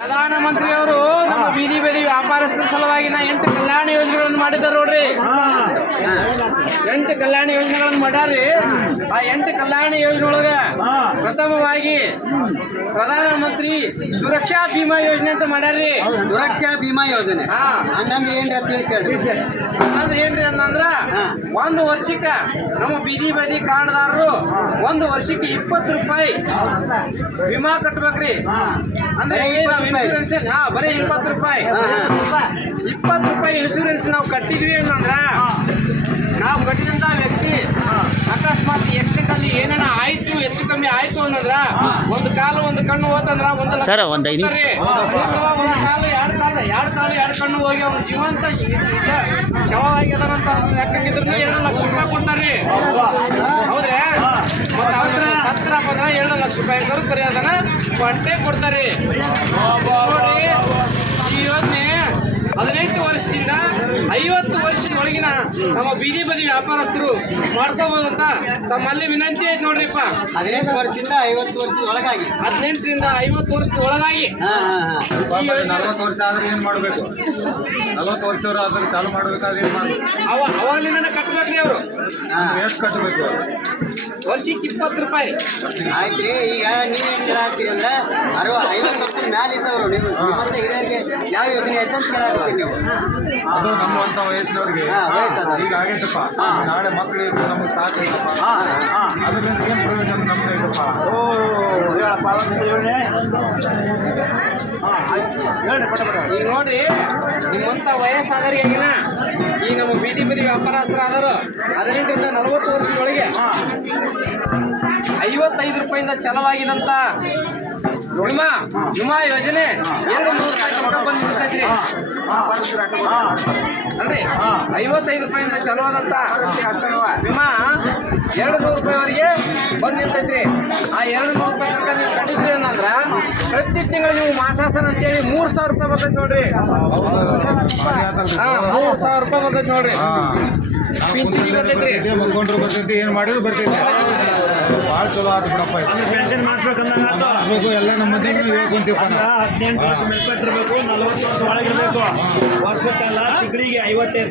ಪ್ರಧಾನಮಂತ್ರಿಯವರು ನಮ್ಮ ಬೀದಿ ಬೀದಿ ವ್ಯಾಪಾರಸ್ಥರ ಸಲುವಾಗಿ ನಾ ಎಂಟು ಕಲ್ಯಾಣ ಯೋಜನೆಗಳನ್ನು ಮಾಡಿದ್ದಾರೆ ನೋಡ್ರಿ. ಎಂಟು ಕಲ್ಯಾಣ ಯೋಜನೆಗಳನ್ನು ಮಾಡ್ಯಾರ್ರಿ. ಆ ಎಂಟು ಕಲ್ಯಾಣ ಯೋಜನೆ ಒಳಗ ಪ್ರಧಾನ ಮಂತ್ರಿ ಸುರಕ್ಷಾ ಭೀಮಾ ಯೋಜನೆ ಅಂತ ಮಾಡ್ಯಾರ್ರಿ. ಸುರಕ್ಷಾ ಭೀಮಾ ಯೋಜನೆ. ಹಂಗಂದ್ರೆ ಏನ್ರಿ ಅಂತ ತಿಳಿಸ್ರಿ ಹಂಗಂದ್ರೆ ಏನ್ರಿ ಅಂತಂದ್ರ ಒಂದು ವರ್ಷಕ್ಕ ನಮ್ಮ ಬೀದಿ ಬದಿ ಕಾರ್ಡ್ದಾರರು ಒಂದು ವರ್ಷಕ್ಕೆ ಇಪ್ಪತ್ತು ರೂಪಾಯಿ ವಿಮಾ ಕಟ್ಬೇಕ್ರಿ. ಅಂದ್ರೆ ಬರೀ ನಾವು 20 ರೂಪಾಯಿ? ಇನ್ಶೂರೆನ್ಸ್ ಹಾ ಬರೀ ಇಪ್ಪತ್ತು ರೂಪಾಯಿ. ಇಪ್ಪತ್ತು ರೂಪಾಯಿ ಇನ್ಶೂರೆನ್ಸ್ ನಾವು ಕಟ್ಟಿದ್ವಿ ಅಂತಂದ್ರ ನಾವು ಕಟ್ಟಿದಂತ ವ್ಯಕ್ತಿ ಹೆಚ್ಚು ಕಮ್ಮಿ ಆಯ್ತು ಅನ್ನಂದ್ರ ಒಂದು ಕಾಲು ಒಂದು ಕಣ್ಣು ಹೋತಂದ್ರ ಒಂದು ಲಕ್ಷ ಸರ್, ಒಂದ್ ಐದು. ಅಥವಾ ಒಂದು ಕಾಲು ಎರಡು ಕಾಲ ಎರಡು ಕಾಲು ಎರಡು ಕಣ್ಣು ಹೋಗಿ ಅವ್ನು ಜೀವಂತ ಶವವಾಗಿ ಅದಾನಂತ ಲೆಕ್ಕಕ್ಕಿದ್ರು ಎರಡು ಲಕ್ಷ ರೂಪಾಯಿ ಕೊಡ್ತಾರೆ. ಹೌದ್ರೆ? ಮತ್ತೆ ಅವ್ರು ಸತ್ರ ಬಂದ್ರೆ ಎರಡು ಲಕ್ಷ ರೂಪಾಯಿ ಪರಿಹಾರನ ಕೊಟ್ಟೆ ಕೊಡ್ತಾರೆ. ನೋಡಿ ಈ ಯೋಜನೆ ವರ್ಷದಿಂದ ಐವತ್ತು ವರ್ಷದೊಳಗಿನ ನಮ್ಮ ಬೀದಿ ಬದಿ ವ್ಯಾಪಾರಸ್ಥರು ಮಾಡ್ಕೋಬಹುದಂತ ತಮ್ಮಲ್ಲಿ ವಿನಂತಿ ಐತೆ ನೋಡ್ರಿಪ್ಪ ಹದಿನೆಂಟು ವರ್ಷದಿಂದ ಐವತ್ತು ವರ್ಷದ ಒಳಗಾಗಿ ಹದಿನೆಂಟರಿಂದ ಐವತ್ತು ವರ್ಷದ ಒಳಗಾಗಿ ನಲವತ್ತು ಹಾ. ಹಾ ನಲ್ವತ್ತು ವರ್ಷ ಆದ್ರೆ ಏನ್ ಮಾಡ್ಬೇಕು? ನಲ್ವತ್ತು ವರ್ಷ ಆದ್ರೆ ಚಾಲು ಮಾಡ್ಬೇಕಾದ್ರೆ ಏನು ಮಾಡ್ಬೇಕು? ಅವ ಅವಾಗಲಿಂದ ಕಟ್ಟಬೇಕ್ರಿ ಅವರು. ಎಷ್ಟು ಕಟ್ಟಬೇಕು ವರ್ಷಕ್ಕೆ ಇಪ್ಪತ್ತು ರೂಪಾಯಿ. ಆಯ್ತ್ರಿ ಈಗ ನೀವೇನ್ ಕೇಳಾಗ್ತೀರಿ ಅಂದ್ರೆ ಅರವ ಐವತ್ತು ವರ್ಷದ ಮ್ಯಾಲೆ ಇದ್ದವರು ನಿಮ್ಮ ನಿಮ್ಮಂತ ಹಿರಿಯರಿಗೆ ಯಾವ ಯೋಜನೆ ಐತೆ ಅಂತ ಕೇಳಾಕತ್ತೀರಿ ನೀವು. ಅದು ನಮ್ಮಂತ ವಯಸ್ಸಿನವ್ರಿಗೆ. ಹಾ, ಈಗ ಆಗೈತಪ್ಪ. ನಾಳೆ ಮಕ್ಕಳು ನಮಗೆ ನಮ್ಗೆ ಸಾಕು. ಅದರಿಂದ ಏನ್ ಪ್ರಯೋಜನ ನಮ್ದು ಐತಪ್ಪ ಈಗ ನೋಡ್ರಿ ನಿಮ್ಮಂತ ವಯಸ್ಸಾದವ್ರಿಗೇನ ಈಗ ನಮ್ಮ ಬೀದಿ ಬದಿ ವ್ಯಾಪಾರಸ್ಥರ ಆದರು ಹದಿನೆಂಟರಿಂದ ನಲವತ್ತು ವರ್ಷದೊಳಗೆ ಐವತ್ತೈದು ರೂಪಾಯಿಂದ ಚಲವಾಗಿದಂತ ವಿಮಾ ವಿಮಾ ಯೋಜನೆ ಎರಡು ನೂರು ಅಲ್ರಿ? ಐವತ್ತೈದು ರೂಪಾಯಿಂದ ಚಲವಾದಂತ ವಿಮಾ ಎರಡು ನೂರು ರೂಪಾಯಿವರೆಗೆ ಬಂದು ನಿಂತೈತ್ರಿ. ಆ ಎರಡು ನೂರು ರೂಪಾಯಿ ತನಕ ನೀವು ಕಟ್ಟಿದ್ರಿ ಏನಂದ್ರೆ ಪ್ರತಿ ತಿಂಗಳು ನೀವು ಮಾಸಾಸನ ಅಂತೇಳಿ ಮೂರು ಸಾವಿರ ರೂಪಾಯಿ ಬರ್ತೈತೆ ನೋಡ್ರಿ. ಹಾಂ ಮೂರು ಸಾವಿರ ರೂಪಾಯಿ ಬರ್ತೈತೆ ನೋಡ್ರಿ. ಪಿಂಚಣಿ ಬರ್ತೈತ್ರಿ. ಏನ್ ಮಾಡಿದ್ರು ಬರ್ತೈತಿ. ಭಾಳ ಚಲೋ ಆತು ಬಿಡಪ್ಪ ಪೆನ್ಷನ್ ಮಾಡಿಸ್ಬೇಕಂದಂಗ ಎಲ್ಲ ನಮ್ಮ ಮಂದಿಗೆ ಹೇಳ್ಕೊಂತೀವಪ್ಪ ಹದಿನೆಂಟು ವರ್ಷ ಮೇಲ್ಪಟ್ಟಿರ್ಬೇಕು ನಲ್ವತ್ತು ವರ್ಷ ಒಳಗಿರ್ಬೇಕು. ವರ್ಷಕ್ಕೆಲ್ಲ ತಿಂಗಳಿಗೆ ಐವತ್ತೈದು